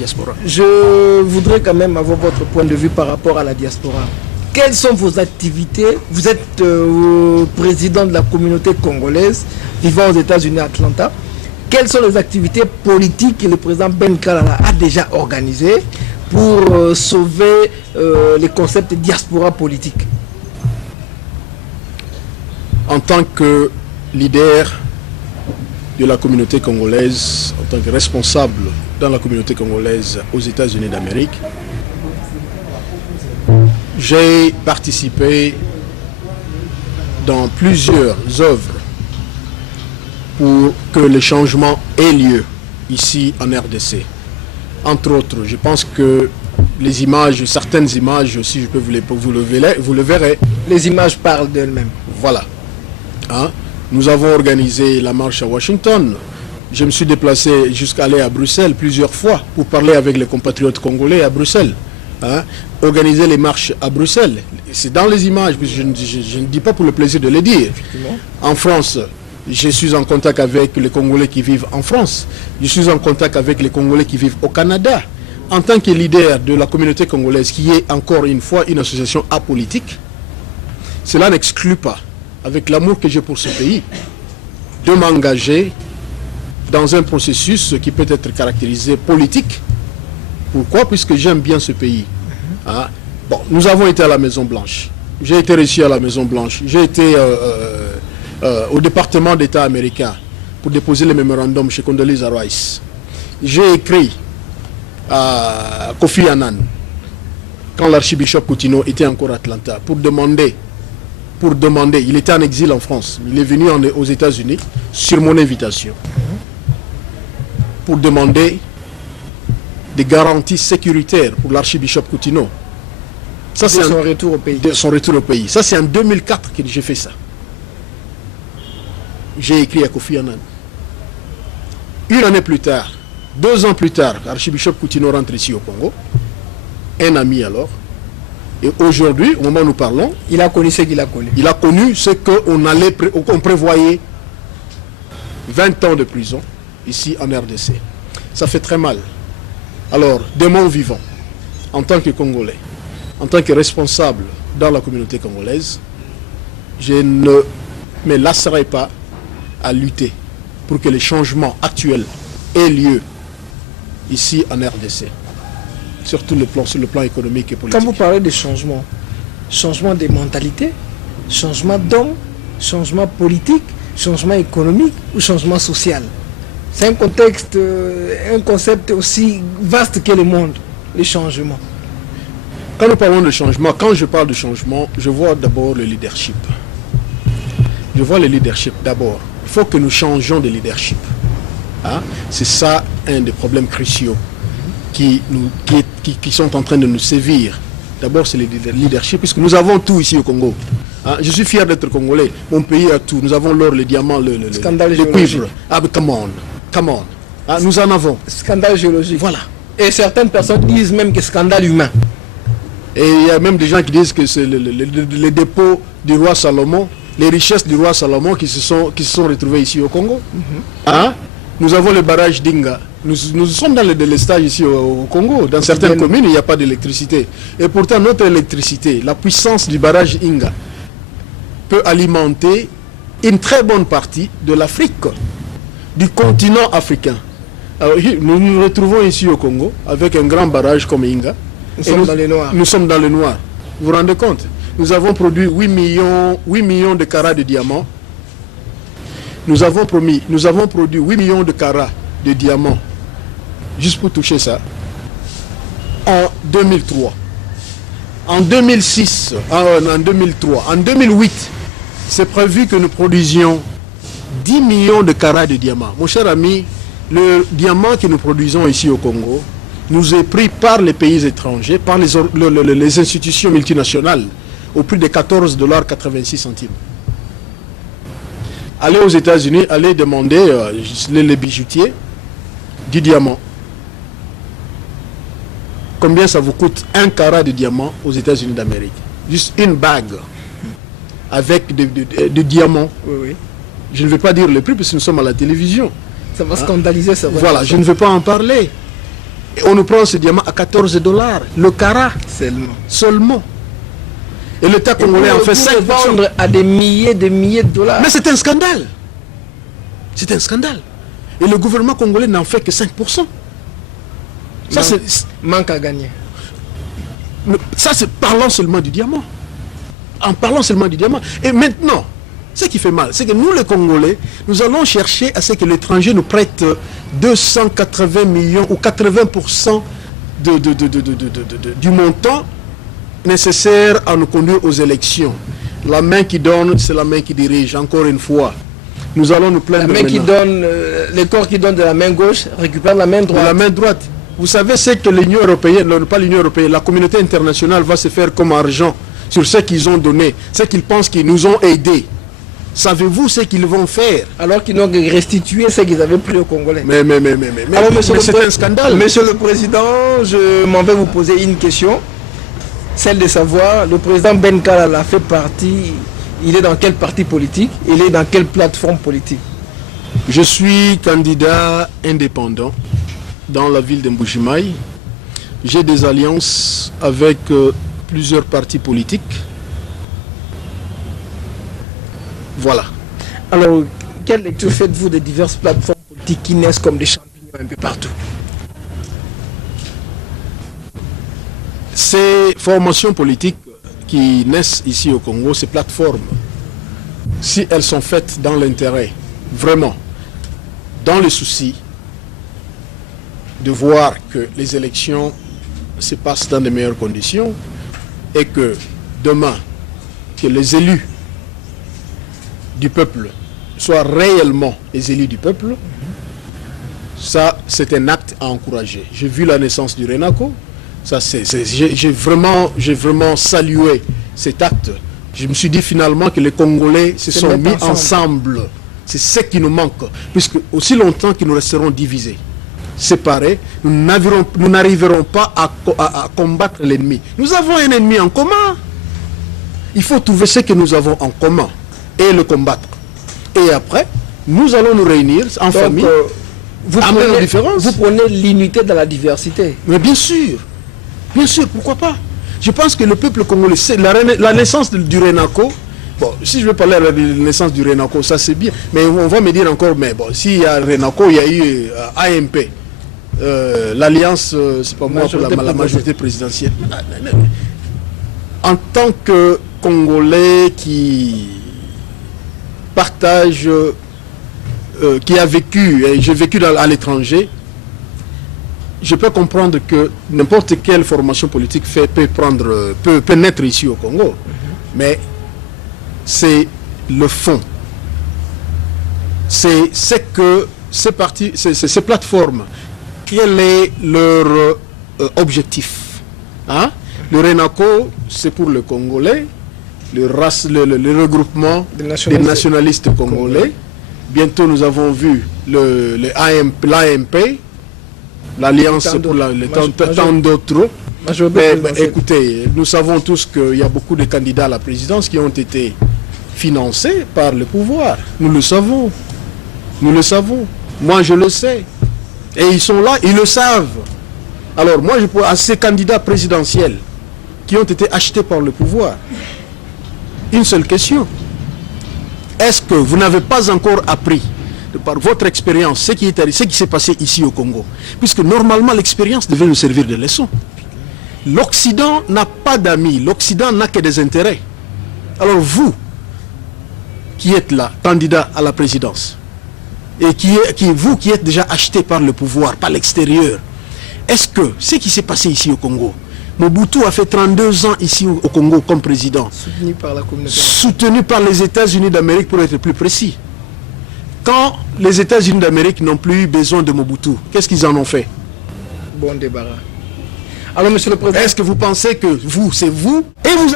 diaspora. Je voudrais quand même avoir votre point de vue par rapport à la diaspora. Quelles sont vos activités? Vous êtes président de la communauté congolaise vivant aux États-Unis à Atlanta. Quelles sont les activités politiques que le président Ben Kalala a déjà organisées pour sauver les concepts de diaspora politique? En tant que leader de la communauté congolaise, en tant que responsable dans la communauté congolaise aux États-Unis d'Amérique, j'ai participé dans plusieurs œuvres pour que le changement ait lieu ici en RDC. Entre autres, je pense que les images, certaines images aussi, je peux vous le verrez. Les images parlent d'elles-mêmes. Voilà. Hein? Nous avons organisé la marche à Washington. Je me suis déplacé jusqu'à aller à Bruxelles plusieurs fois pour parler avec les compatriotes congolais à Bruxelles. Hein? Organiser les marches à Bruxelles. C'est dans les images, je ne dis pas pour le plaisir de les dire. En France, je suis en contact avec les Congolais qui vivent en France. Je suis en contact avec les Congolais qui vivent au Canada. En tant que leader de la communauté congolaise, qui est encore une fois une association apolitique, cela n'exclut pas, avec l'amour que j'ai pour ce pays, de m'engager dans un processus qui peut être caractérisé politique. Pourquoi? Puisque j'aime bien ce pays. Hein? Bon, nous avons été à la Maison Blanche. J'ai été reçu à la Maison Blanche. J'ai été au département d'État américain pour déposer le mémorandum chez Condoleezza Rice. J'ai écrit à Kofi Annan, quand l'archibishop Coutinho était encore à Atlanta, pour demander, il était en exil en France, il est venu aux États-Unis sur mon invitation, pour demander des garanties sécuritaires pour l'archibishop Coutinho. Ça, c'est son retour au pays. De son retour au pays. Ça, c'est en 2004 que j'ai fait ça. J'ai écrit à Kofi Annan. Une année plus tard, 2 ans plus tard, l'archibishop Coutinho rentre ici au Congo. Un ami alors. Et aujourd'hui, au moment où nous parlons, il a connu ce qu'il a connu. Il a connu ce qu'on prévoyait 20 ans de prison ici en RDC. Ça fait très mal. Alors, de mon vivant, en tant que Congolais, en tant que responsable dans la communauté congolaise, je ne me lasserai pas à lutter pour que les changements actuels aient lieu ici en RDC, surtout sur le plan économique et politique. Quand vous parlez de changement, changement des mentalités, changement d'hommes, changement politique, changement économique ou changement social, c'est un contexte, un concept aussi vaste que le monde, les changements. Quand nous parlons de changement, quand je parle de changement, je vois d'abord le leadership. Je vois le leadership d'abord. Il faut que changions de leadership. Hein? C'est ça un des problèmes cruciaux qui sont en train de nous sévir. D'abord, c'est le leadership, puisque nous avons tout ici au Congo. Hein? Je suis fier d'être congolais. Mon pays a tout. Nous avons l'or, le diamant, le cuivre. Ah, come on. Hein? Nous en avons. Scandale géologique. Voilà. Et certaines personnes disent même que scandale humain. Et il y a même des gens qui disent que c'est le dépôt du roi Salomon, les richesses du roi Salomon qui se sont retrouvées ici au Congo. Hein? Nous avons le barrage d'Inga. Nous sommes dans le délestage ici au Congo. Dans certaines communes, il n'y a pas d'électricité. Et pourtant, notre électricité, la puissance du barrage Inga, peut alimenter une très bonne partie de l'Afrique, du continent africain. Alors, nous nous retrouvons ici au Congo avec un grand barrage comme Inga. Nous sommes dans le noir. Nous sommes dans le noir. Vous vous rendez compte? Nous avons produit 8 millions de carats de diamants. Nous avons produit 8 millions de carats de diamants, juste pour toucher ça, en 2003. En 2006, en 2003, en 2008, c'est prévu que nous produisions 10 millions de carats de diamants. Mon cher ami, le diamant que nous produisons ici au Congo nous est pris par les pays étrangers, par les institutions multinationales, au prix de $14,86. Allez aux États-Unis, allez demander les bijoutiers du diamant. Combien ça vous coûte un carat de diamant aux États-Unis d'Amérique? Juste une bague avec de diamants. Oui. Je ne vais pas dire le prix parce que nous sommes à la télévision. Ça va scandaliser, ça va. Voilà, je ne veux pas en parler. Et on nous prend ce diamant à 14 $, le carat seulement. Et l'État congolais en fait 5%. Vendre à des milliers de dollars. Mais c'est un scandale. C'est un scandale. Et le gouvernement congolais n'en fait que 5%. Ça, c'est manque à gagner. Ça, c'est parlant seulement du diamant. En parlant seulement du diamant. Et maintenant, ce qui fait mal, c'est que nous, les Congolais, nous allons chercher à ce que l'étranger nous prête 280 millions ou 80% du montant nécessaire à nous conduire aux élections. La main qui donne, c'est la main qui dirige, encore une fois. Nous allons nous plaindre. La main qui donne, les corps qui donnent de la main gauche récupèrent la main droite. De la main droite. Vous savez, c'est que l'Union européenne, pas l'Union européenne, la communauté internationale va se faire comme argent sur ce qu'ils ont donné, ce qu'ils pensent qu'ils nous ont aidés. Savez-vous ce qu'ils vont faire? Alors qu'ils n'ont restitué ce qu'ils avaient pris aux Congolais. Mais c'est un scandale. Monsieur le Président, je m'en vais vous poser une question. Celle de savoir, le président Ben Kalala fait partie, il est dans quel parti politique? Il est dans quelle plateforme politique? Je suis candidat indépendant dans la ville de Mbujimayi. J'ai des alliances avec plusieurs partis politiques. Voilà. Alors, quelle lecture faites-vous des diverses plateformes politiques qui naissent comme des champignons un peu partout? Ces formations politiques qui naissent ici au Congo, ces plateformes, si elles sont faites dans l'intérêt, vraiment, dans le souci de voir que les élections se passent dans de meilleures conditions et que demain, que les élus du peuple soient réellement les élus du peuple, ça c'est un acte à encourager. J'ai vu la naissance du RENACO, j'ai vraiment salué cet acte. Je me suis dit finalement que les Congolais se sont mis ensemble. C'est ce qui nous manque, puisque aussi longtemps que nous resterons divisés, séparés, nous n'arriverons pas à combattre l'ennemi. Nous avons un ennemi en commun. Il faut trouver ce que nous avons en commun et le combattre. Et après, nous allons nous réunir en famille. Vous prenez l'unité dans la diversité. Mais bien sûr, pourquoi pas? Je pense que le peuple congolais, c'est la naissance du RENACO. Bon, si je veux parler de la naissance du RENACO, ça c'est bien. Mais on va me dire encore, mais bon, s'il y a RENACO, il y a eu AMP. L'Alliance, c'est pas moi, pour la majorité présidentielle. En tant que Congolais qui partage, qui a vécu, et j'ai vécu à l'étranger, je peux comprendre que n'importe quelle formation politique peut naître ici au Congo. Mais c'est le fond. C'est que ces plateformes, quel est leur objectif? Hein? Le RENACO, c'est pour le Congolais, le regroupement des nationalistes congolais. Bientôt, nous avons vu l'AMP, l'Alliance pour tant d'autres. Écoutez, nous savons tous qu'il y a beaucoup de candidats à la présidence qui ont été financés par le pouvoir. Nous le savons. Nous le savons. Moi, je le sais. Et ils sont là, ils le savent. Alors, moi, je peux à ces candidats présidentiels qui ont été achetés par le pouvoir, une seule question. Est-ce que vous n'avez pas encore appris, par votre expérience, ce qui s'est passé ici au Congo? Puisque normalement, l'expérience devait nous servir de leçon. L'Occident n'a pas d'amis, l'Occident n'a que des intérêts. Alors vous, qui êtes là, candidat à la présidence, et vous qui êtes déjà acheté par le pouvoir, par l'extérieur, est-ce que ce qui s'est passé ici au Congo, Mobutu a fait 32 ans ici au Congo comme président, soutenu par la communauté, soutenu par les États-Unis d'Amérique pour être plus précis. Quand les États-Unis d'Amérique n'ont plus eu besoin de Mobutu, qu'est-ce qu'ils en ont fait? Bon débarras. Alors, Monsieur le Président, est-ce que vous pensez que c'est vous et vous